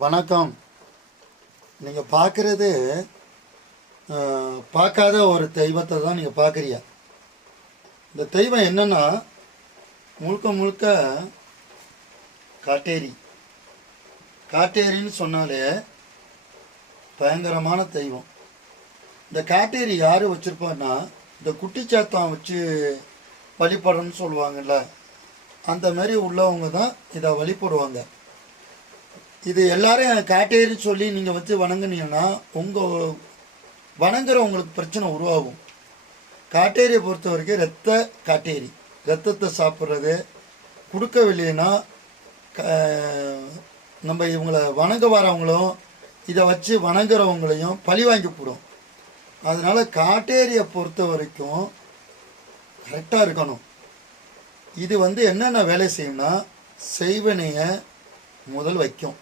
வணக்கம். நீங்கள் பார்க்குறது பார்க்காத ஒரு தெய்வத்தை தான் நீங்கள் பார்க்குறீங்க. இந்த தெய்வம் என்னென்னா முழுக்க முழுக்க காட்டேரி. காட்டேரின்னு சொன்னாலே பயங்கரமான தெய்வம். இந்த காட்டேரி யார் வச்சுருப்பான்னா, இந்த குட்டிச்சாத்தான் வச்சு வழிபடணும்னு சொல்லுவாங்கள்ல, அந்த மாதிரி உள்ளவங்க தான் இதை வழிபடுவாங்க. இது எல்லாரும் காட்டேரின்னு சொல்லி நீங்கள் வச்சு வணங்குனீங்கன்னா உங்கள் வணங்குறவங்களுக்கு பிரச்சனை உருவாகும். காட்டேரியை பொறுத்த வரைக்கும் காட்டேரி ரத்தத்தை சாப்பிட்றது கொடுக்கவில்லைன்னா நம்ம இவங்களை வணங்க வரவங்களும் இதை வச்சு வணங்குறவங்களையும் பழி வாங்கி போடும். அதனால் காட்டேரியை பொறுத்த வரைக்கும் கரெக்டாக இருக்கணும். இது என்னென்ன வேலை செய்யும்னா, செய்வனையை முதல் வைக்கும்.